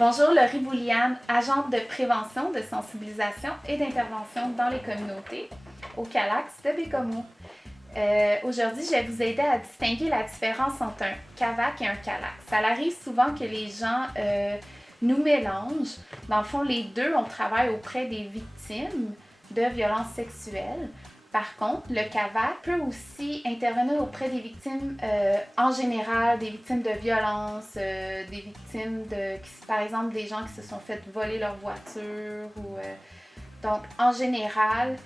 Bonjour, Laurie Bouliane, agente de prévention, de sensibilisation et d'intervention dans les communautés au CALAX de Bécomo. Aujourd'hui, je vais vous aider à distinguer la différence entre un CAVAC et un CALAX. Ça arrive souvent que les gens nous mélangent. Dans le fond, les deux, on travaille auprès des victimes de violences sexuelles. Par contre, le CAVAC peut aussi intervenir auprès des victimes en général, des victimes de violences, des victimes par exemple, des gens qui se sont fait voler leur voiture. Donc, en général,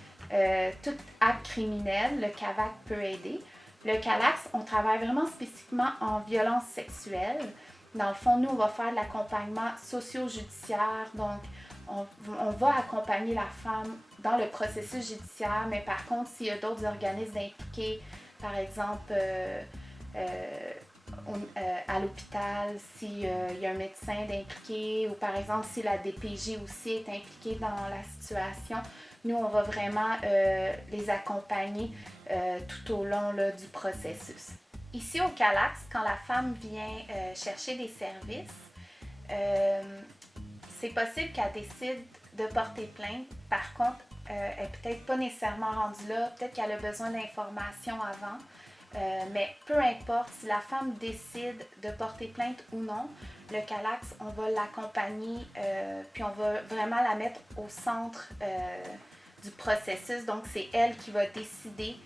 tout acte criminel, le CAVAC peut aider. Le CALAX, on travaille vraiment spécifiquement en violence sexuelle. Dans le fond, nous, on va faire de l'accompagnement socio-judiciaire. Donc, on va accompagner la femme dans le processus judiciaire, mais par contre, s'il y a d'autres organismes impliqués, par exemple à l'hôpital, s'il y a un médecin impliqué, ou par exemple si la DPJ aussi est impliquée dans la situation, nous, on va vraiment les accompagner tout au long là, du processus. Ici au CALAX, quand la femme vient chercher des services, c'est possible qu'elle décide de porter plainte. Par contre, elle n'est peut-être pas nécessairement rendue là. Peut-être qu'elle a besoin d'informations avant. Mais peu importe, si la femme décide de porter plainte ou non, le CALAX, on va l'accompagner puis on va vraiment la mettre au centre du processus. Donc, c'est elle qui va décider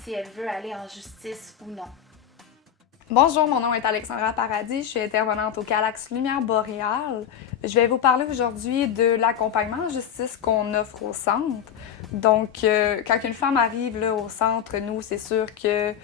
si elle veut aller en justice ou non. Bonjour, mon nom est Alexandra Paradis, je suis intervenante au CALAX Lumière Boréale. Je vais vous parler aujourd'hui de l'accompagnement en justice qu'on offre au centre. Donc, quand une femme arrive là, au centre, nous, c'est sûr que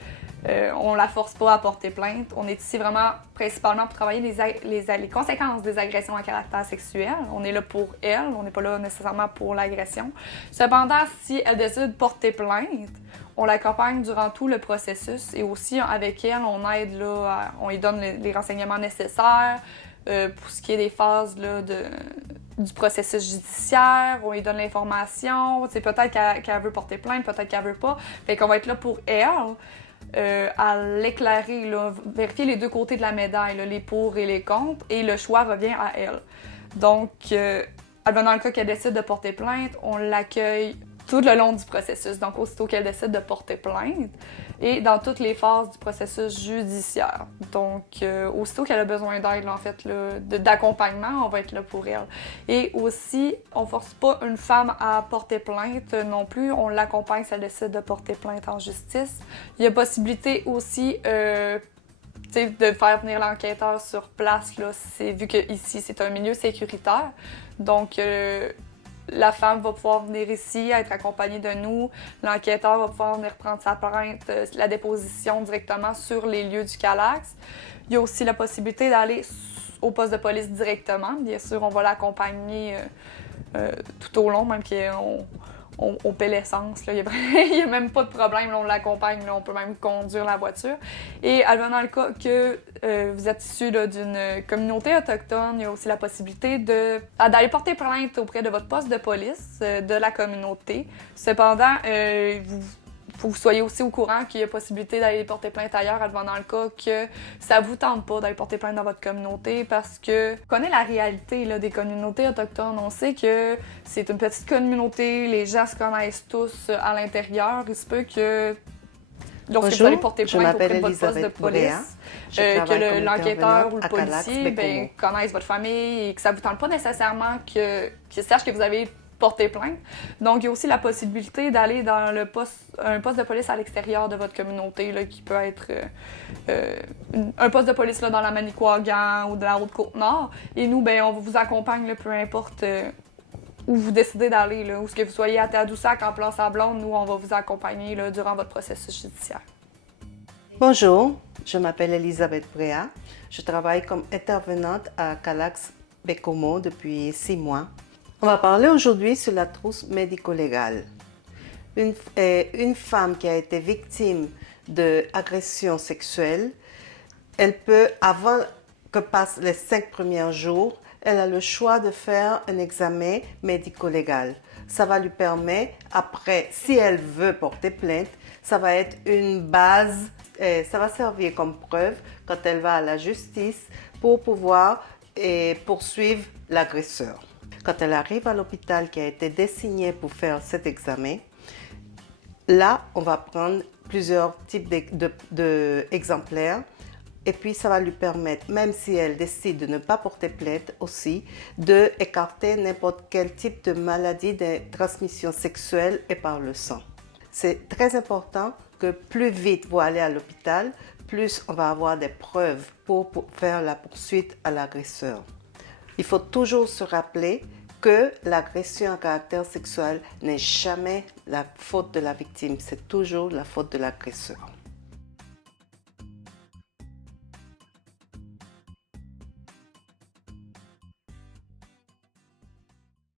on la force pas à porter plainte. On est ici vraiment principalement pour travailler les conséquences des agressions à caractère sexuel. On est là pour elle, on n'est pas là nécessairement pour l'agression. Cependant, si elle décide de porter plainte, on l'accompagne durant tout le processus et aussi avec elle, on aide là, on lui donne les renseignements nécessaires pour ce qui est des phases là, du processus judiciaire. On lui donne l'information. C'est peut-être qu'elle veut porter plainte, peut-être qu'elle veut pas. Fait qu'on va être là pour elle. À l'éclairer, là, vérifier les deux côtés de la médaille, là, les pour et les contre, et le choix revient à elle. Donc, dans le cas qu'elle décide de porter plainte, on l'accueille tout le long du processus, donc aussitôt qu'elle décide de porter plainte, et dans toutes les phases du processus judiciaire. Donc, aussitôt qu'elle a besoin d'aide, en fait, d'accompagnement, on va être là pour elle. Et aussi, on force pas une femme à porter plainte non plus, on l'accompagne si elle décide de porter plainte en justice. Il y a possibilité aussi de faire venir l'enquêteur sur place, là, vu qu'ici, c'est un milieu sécuritaire. Donc, la femme va pouvoir venir ici, être accompagnée de nous. L'enquêteur va pouvoir venir prendre sa plainte, la déposition directement sur les lieux du CALAX. Il y a aussi la possibilité d'aller au poste de police directement. Bien sûr, on va l'accompagner tout au long, même qu'on paie l'essence. Il n'y a même pas de problème, là, on l'accompagne, là, on peut même conduire la voiture. Et dans le cas que vous êtes issu d'une communauté autochtone, il y a aussi la possibilité d'aller porter plainte auprès de votre poste de police de la communauté. Cependant, faut que vous soyez aussi au courant qu'il y a possibilité d'aller porter plainte ailleurs, dans le cas que ça vous tente pas d'aller porter plainte dans votre communauté, parce que on connaît la réalité là, des communautés autochtones. On sait que c'est une petite communauté, les gens se connaissent tous à l'intérieur. Il se peut que lorsque vous allez porter plainte auprès de votre poste de police, que l'enquêteur ou le policier connaisse votre famille et que ça vous tente pas nécessairement qu'ils sachent que vous avez porter plainte. Donc, il y a aussi la possibilité d'aller dans un poste de police à l'extérieur de votre communauté, là, qui peut être un poste de police là, dans la Manicouagan ou de la Haute-Côte-Nord. Et nous, on vous accompagne, là, peu importe où vous décidez d'aller, là, où ce que vous soyez à Tadoussac, en Place-à-Blonde, nous, on va vous accompagner là, durant votre processus judiciaire. Bonjour, je m'appelle Elisabeth Bréa. Je travaille comme intervenante à CALAX Bécomo depuis 6 mois. On va parler aujourd'hui sur la trousse médico-légale. Une femme qui a été victime d'agression sexuelle, elle peut, avant que passent les 5 premiers jours, elle a le choix de faire un examen médico-légal. Ça va lui permettre, après, si elle veut porter plainte, ça va être une base, ça va servir comme preuve quand elle va à la justice pour pouvoir et poursuivre l'agresseur. Quand elle arrive à l'hôpital qui a été désigné pour faire cet examen, là, on va prendre plusieurs types d'exemplaires et puis ça va lui permettre, même si elle décide de ne pas porter plainte aussi, d'écarter n'importe quel type de maladie de transmission sexuelle et par le sang. C'est très important que plus vite vous allez à l'hôpital, plus on va avoir des preuves pour faire la poursuite à l'agresseur. Il faut toujours se rappeler que l'agression à caractère sexuel n'est jamais la faute de la victime, c'est toujours la faute de l'agresseur.